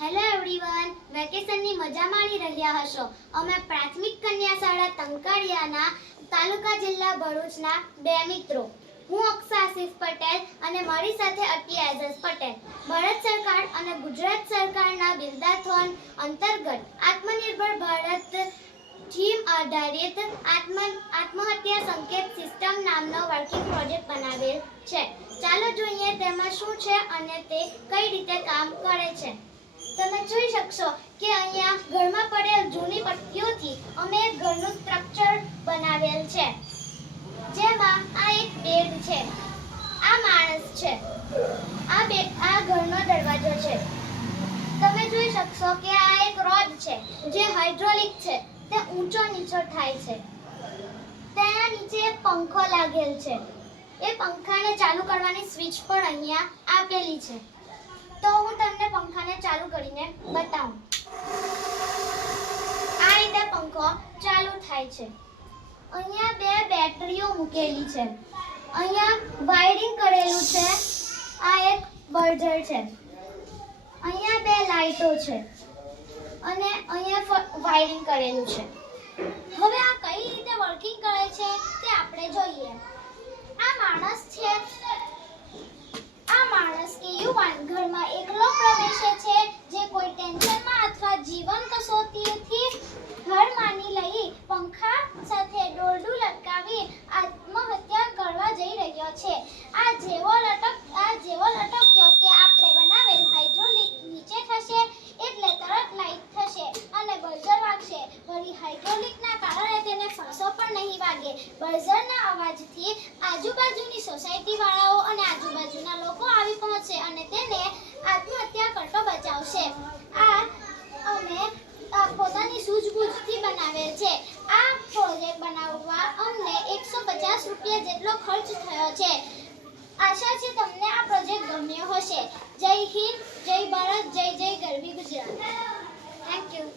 Hello everyone, વેકેશનની મજા માણી રહ્યા હશો. અમે પ્રાથમિક કન્યા શાળા તંકાળિયાના તાલુકા જિલ્લા ભરૂચના બે મિત્રો, હું અક્ષા આશિષ પટેલ અને મારી સાથે અટકી એઝેસ પટેલ, ભારત સરકાર અને ગુજરાત સરકારના બિરદાથોન અંતર્ગત આત્મનિર્ભર ભારત થીમ આધારિત આત્મહત્યા સંકેત સિસ્ટમ નામનો વર્કિંગ પ્રોજેક્ટ બનાવેલ છે. ચાલો જોઈએ તેમાં શું છે અને તે કઈ રીતે કામ કરે છે. તમે જોઈ શકશો કે અહીંયા ઘરમાં પડેલ જૂની પટ્ટીઓથી અમે એક ઘરનું સ્ટ્રક્ચર બનાવેલ છે, જેમાં આ એક બેડ છે, આ માણસ છે, આ ઘરનો દરવાજો છે. તમે જોઈ શકશો કે આ એક રોડ છે જે હાઇડ્રોલિક છે, તે ઊંચો નીચો થાય છે. તેના નીચે એક પંખો લાગેલ છે, એ પંખાને ચાલુ કરવાની સ્વિચ પણ અહીંયા આપેલી છે. તો હું તમને પંખાને ચાલુ કરીને બતાવું. આ રીતે પંખો ચાલુ થાય છે. અહીંયા બે બેટરીઓ મૂકેલી છે, અહીંયા વાયરિંગ કરેલું છે, આ એક બર્જર છે, અહીંયા બે લાઈટો છે અને અહીંયા વાયરિંગ કરેલું છે. હવે આ કઈ રીતે વર્કિંગ કરે છે તે આપણે જોઈએ. આ માણસ છે, આ માણસ કે યુવાન ઘરમાં એકલો પ્રવેશે છે, જે કોઈ ટેન્શનમાં અથવા જીવન કસોટીથી ઘર માની લઈ પંખા સાથે દોરડું લટકાવી આત્મહત્યા કરવા જઈ રહ્યો છે. આ જેવો લટક્યો કે આપણે બનાવેલ હાઇડ્રોલિક નીચે થશે એટલે તરત લાઈટ થશે અને બર્જર વાગશે. વળી હાઇડ્રોલિકના કારણે તેને ફાંસો પણ નહીં વાગે. બર્જરના અવાજથી આજુબાજુની સોસાયટી વાળાઓ અને આજુબાજુના લોકો આવી પહોંચશે અને તેને આત્મહત્યા કરતો બચાવશે. આ અમે પોતાની સૂઝબૂઝથી બનાવેલ છે. આ પ્રોજેક્ટ બનાવવા અમને 150 રૂપિયા જેટલો ખર્ચ થયો છે. આશા છે તમને આ પ્રોજેક્ટ ગમ્યો હશે. જય હિન્દ, જય ભારત, જય જય ગરવી ગુજરાત. Thank you.